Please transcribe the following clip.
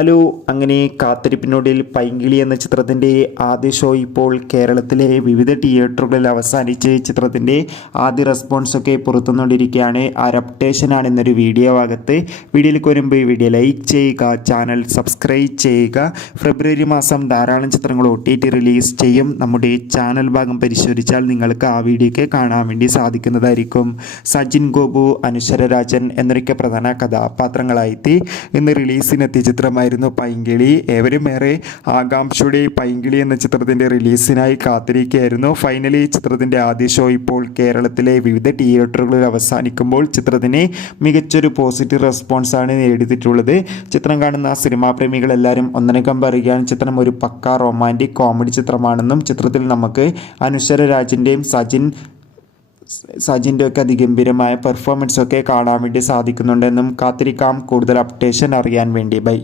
Hello, അങ്ങനെ കാത്തിരിപ്പിനൊടുവിൽ പൈങ്കിളി എന്ന ചിത്രത്തിൻ്റെ ആദ്യ ഷോ ഇപ്പോൾ കേരളത്തിലെ വിവിധ തിയേറ്ററുകളിൽ അവസാനിച്ച് ചിത്രത്തിൻ്റെ ആദ്യ റെസ്പോൺസൊക്കെ പുറത്തുകൊണ്ടിരിക്കുകയാണ്. ആ അപ്ഡേഷനാണ് ഇന്നൊരു വീഡിയോ ഭാഗത്ത്. വീഡിയോയിലേക്ക് വരുമ്പോൾ വീഡിയോ ലൈക്ക് ചെയ്യുക, ചാനൽ സബ്സ്ക്രൈബ് ചെയ്യുക. ഫെബ്രുവരി മാസം ധാരാളം ചിത്രങ്ങൾ OTT റിലീസ് ചെയ്യും. നമ്മുടെ ചാനൽ ഭാഗം പരിശോധിച്ചാൽ നിങ്ങൾക്ക് ആ വീഡിയോയ്ക്ക് കാണാൻ വേണ്ടി സാധിക്കുന്നതായിരിക്കും. സജിൻ ഗോപു, അനശ്വര രാജൻ എന്നൊക്കെ പ്രധാന കഥാപാത്രങ്ങളായിട്ട് ഇന്ന് റിലീസിനെത്തിയ ചിത്രമായിരുന്നു പൈങ്കിളി. ഏവരും ഏറെ ആകാംക്ഷയുടെ പൈങ്കിളി എന്ന ചിത്രത്തിൻ്റെ റിലീസിനായി കാത്തിരിക്കുകയായിരുന്നു. ഫൈനലി ചിത്രത്തിൻ്റെ ആദ്യ ഷോ ഇപ്പോൾ കേരളത്തിലെ വിവിധ തിയേറ്ററുകളിൽ അവസാനിക്കുമ്പോൾ ചിത്രത്തിന് മികച്ചൊരു പോസിറ്റീവ് റെസ്പോൺസാണ് നേടിയിട്ടുള്ളത്. ചിത്രം കാണുന്ന സിനിമാ പ്രേമികളെല്ലാവരും ഒന്നടങ്കം പറയുകയാണ് ചിത്രം ഒരു പക്ക റൊമാൻറ്റിക് കോമഡി ചിത്രമാണെന്നും ചിത്രത്തിൽ നമുക്ക് അനശ്വര രാജിൻ്റെയും സജിൻ്റെ ഒക്കെ അതിഗംഭീരമായ പെർഫോമൻസൊക്കെ കാണാൻ വേണ്ടി സാധിക്കുന്നുണ്ടെന്നും കാത്തിരിക്കാം കൂടുതൽ അപ്ഡേഷൻ അറിയാൻ വേണ്ടി. ബൈ.